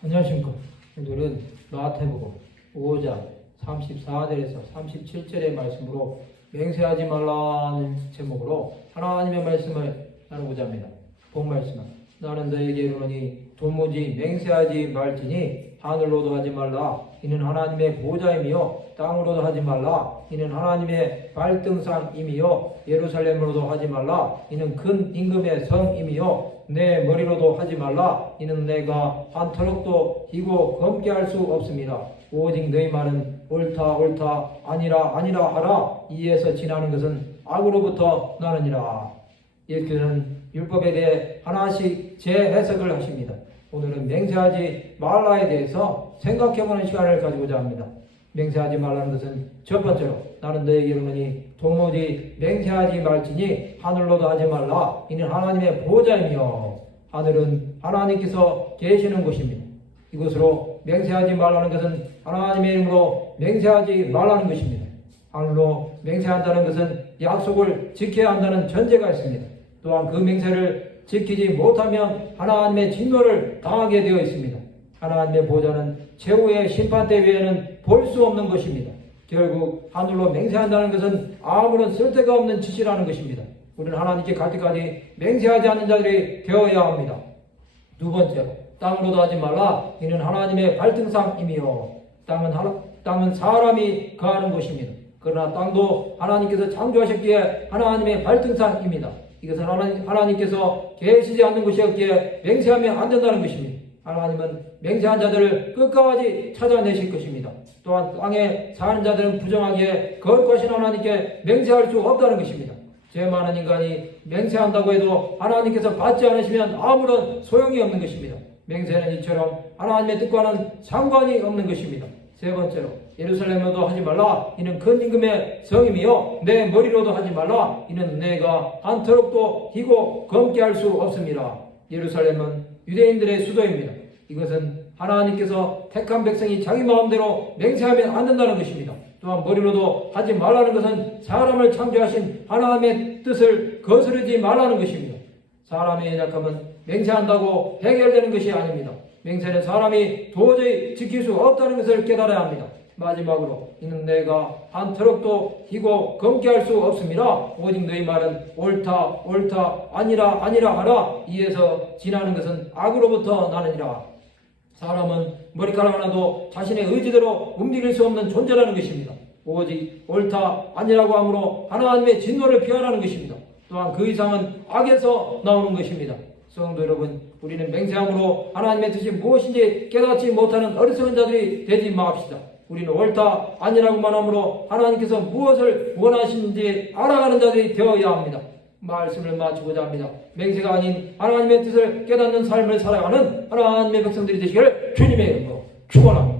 안녕하십니까. 오늘은 마태복음 5장 34절에서 37절의 말씀으로 맹세하지 말라는 제목으로 하나님의 말씀을 나누고자 합니다. 본 말씀은 나는 너에게 이르노니 도무지 맹세하지 말지니 하늘로도 하지 말라 이는 하나님의 보좌이며 땅으로도 하지 말라 이는 하나님의 발등상이며 예루살렘으로도 하지 말라 이는 큰 임금의 성이며 내 머리로도 하지 말라 이는 내가 한 터럭도 희고 검게 할 수 없습니다. 오직 너희 말은 옳다 옳다 아니라 아니라 하라. 이에서 지나는 것은 악으로부터 나느니라. 예수께서는 율법에 대해 하나씩 재해석을 하십니다. 오늘은 맹세하지 말라에 대해서 생각해보는 시간을 가지고자 합니다. 맹세하지 말라는 것은 첫 번째로 나는 너에게 이르노니 도무지 맹세하지 말지니 하늘로도 하지 말라 이는 하나님의 보좌이며 하늘은 하나님께서 계시는 곳입니다. 이곳으로 맹세하지 말라는 것은 하나님의 이름으로 맹세하지 말라는 것입니다. 하늘로 맹세한다는 것은 약속을 지켜야 한다는 전제가 있습니다. 또한 그 맹세를 지키지 못하면 하나님의 진노를 당하게 되어 있습니다. 하나님의 보좌는 최후의 심판대 외에는 볼 수 없는 것입니다. 결국 하늘로 맹세한다는 것은 아무런 쓸데가 없는 짓이라는 것입니다. 우리는 하나님께 갈 때까지 맹세하지 않는 자들이 되어야 합니다. 두 번째로 땅으로도 하지 말라 이는 하나님의 발등상이며 땅은 사람이 거하는 곳입니다. 그러나 땅도 하나님께서 창조하셨기에 하나님의 발등상입니다. 이것은 하나님께서 계시지 않는 곳이었기에 맹세하면 안 된다는 것입니다. 하나님은 맹세한 자들을 끝까지 찾아내실 것입니다. 또한 땅에 사는 자들은 부정하기에 거룩하신 하나님께 맹세할 수 없다는 것입니다. 죄 많은 인간이 맹세한다고 해도 하나님께서 받지 않으시면 아무런 소용이 없는 것입니다. 맹세는 이처럼 하나님의 뜻과는 상관이 없는 것입니다. 세 번째로 예루살렘으로도 하지 말라 이는 큰 임금의 성임이요 내 머리로도 하지 말라 이는 내가 한 터럭도 희고 검게 할 수 없습니다. 예루살렘은 유대인들의 수도입니다. 이것은 하나님께서 택한 백성이 자기 마음대로 맹세하면 안 된다는 것입니다. 또한 머리로도 하지 말라는 것은 사람을 창조하신 하나님의 뜻을 거스르지 말라는 것입니다. 사람의 연약함은 맹세한다고 해결되는 것이 아닙니다. 맹세는 사람이 도저히 지킬 수 없다는 것을 깨달아야 합니다. 마지막으로 이는 내가 한 터럭도 희고 검게 할 수 없습니다. 오직 너희 말은 옳다 옳다 아니라 아니라 하라. 이에서 지나는 것은 악으로부터 나느니라. 사람은 머리카락 하나도 자신의 의지대로 움직일 수 없는 존재라는 것입니다. 오직 옳다 아니라고 하므로 하나님의 진노를 피하라는 것입니다. 또한 그 이상은 악에서 나오는 것입니다. 성도 여러분, 우리는 맹세함으로 하나님의 뜻이 무엇인지 깨닫지 못하는 어리석은 자들이 되지 마십시다. 우리는 옳다 아니라고만 하므로 하나님께서 무엇을 원하시는지 알아가는 자들이 되어야 합니다. 말씀을 마치고자 합니다. 맹세가 아닌 하나님의 뜻을 깨닫는 삶을 살아가는 하나님의 백성들이 되시기를 주님의 이름으로 축원합니다.